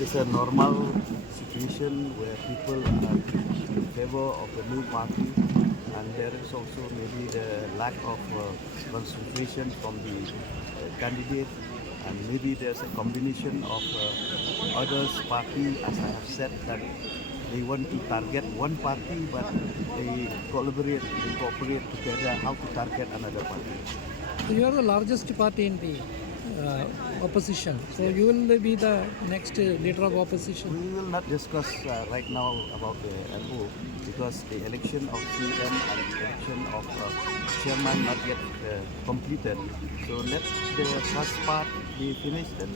It's a normal situation where people are in favor of the new party, and there is also maybe the lack of concentration from the candidate, and maybe there's a combination of others party, as I have said, that they want to target one party, but they cooperate together how to target another party. You are the largest party in the opposition, so you will be the next leader of opposition. We will not discuss right now about the LO because the election of CM and the election of chairman not yet completed. So let the first part be finished, and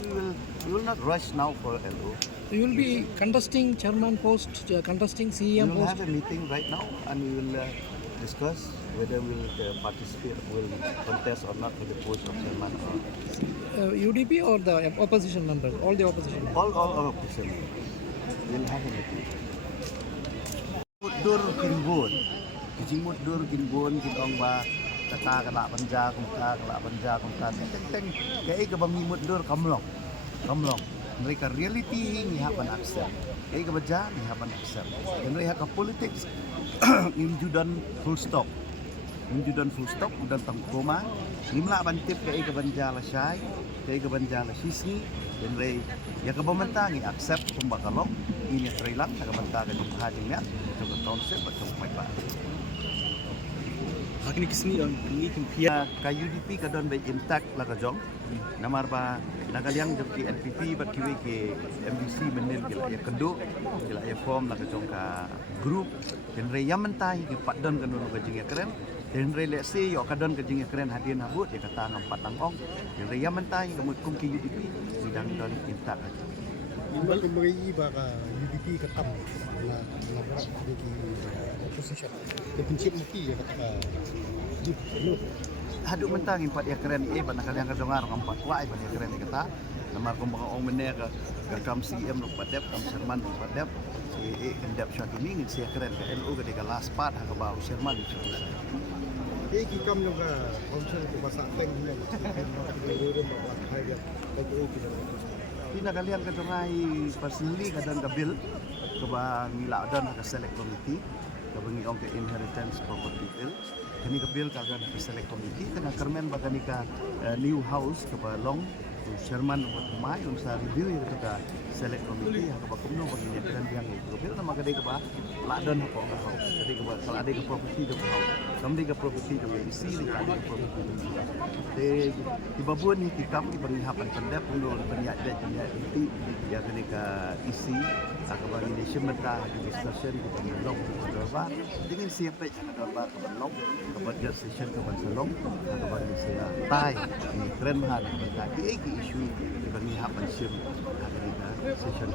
we will not rush now for LO. So you will be contesting chairman post, contesting CM We will post. have a meeting right now, and we will discuss whether we will participate, will contest or not for the post of chairman or UDP or the opposition members, all the opposition members. all opposition. We'll have a meeting. Dur kinbun, kijimut dur kinbun kinong ba kata kala banja kumta teng teng kaya kabang imut dur kamlong mereka reality ni hapan accept kaya kabaja ni hapan accept dan mereka ka politics imjudan full stop udan tang koma nimla bantip kaya kabanja la syai kaya kabanja la sisi dan mereka ya kabamantangi accept kumbakalong ini trailang nagamantagan yung hajingnya trong konsep at trong may ba. Akin kisni ang Pia ka UDP ka don bay intact la ka jong. Namar ba nagaliang jong ki NPP bat kiwi ki MDC menil gila ya kendo gila ya form la ka jong ka group den re yamantai ki padon kan ka jing ya keren den re le se yo ka don ka jing ya keren hadian habut ya kata ngam patang ong den re yamantai kamut kum ki UDP sidang don intact. Imbal kembali baka UDP ketam la berat di opposition. Kepencit mati ya kata lu. Haduk mentang impat ya keren ban kalian kadongar empat kuai ban ya keren kata. Namar kum baka ong mener ka kam CM lu padep kam Sherman lu padep. Endap syat ini ngin sia keren ka LO ka deka last part ha ka ba Sherman. Ki kam lu ka council ke bahasa teng ni Tina kalian kadongai personally kadang ka bill ka ba ngila dan ka select committee ka bangi ong ka inheritance property bill kani ka bill ka ka select committee tengah kermen ba kani ka new house ka ba long Sherman buat kumai sa review ya ka select committee ka ba kumno ba ni kan yang ka bill nama kadai ka ba ladon ha ko ka house kadai ka ba kalau ada ka property ka house samdi ka property ka isi ni ka property de ibabun ni kikam ki panghapan pandap ulo penyak dat itu ya kani ka isi ka ni sementa di station di Bandung ba dengan siapa ka ba Bandung ka ba station ka Bandung ka ba ni saya tai ni keren ha ka ba ki issue di panghapan sim ka ni station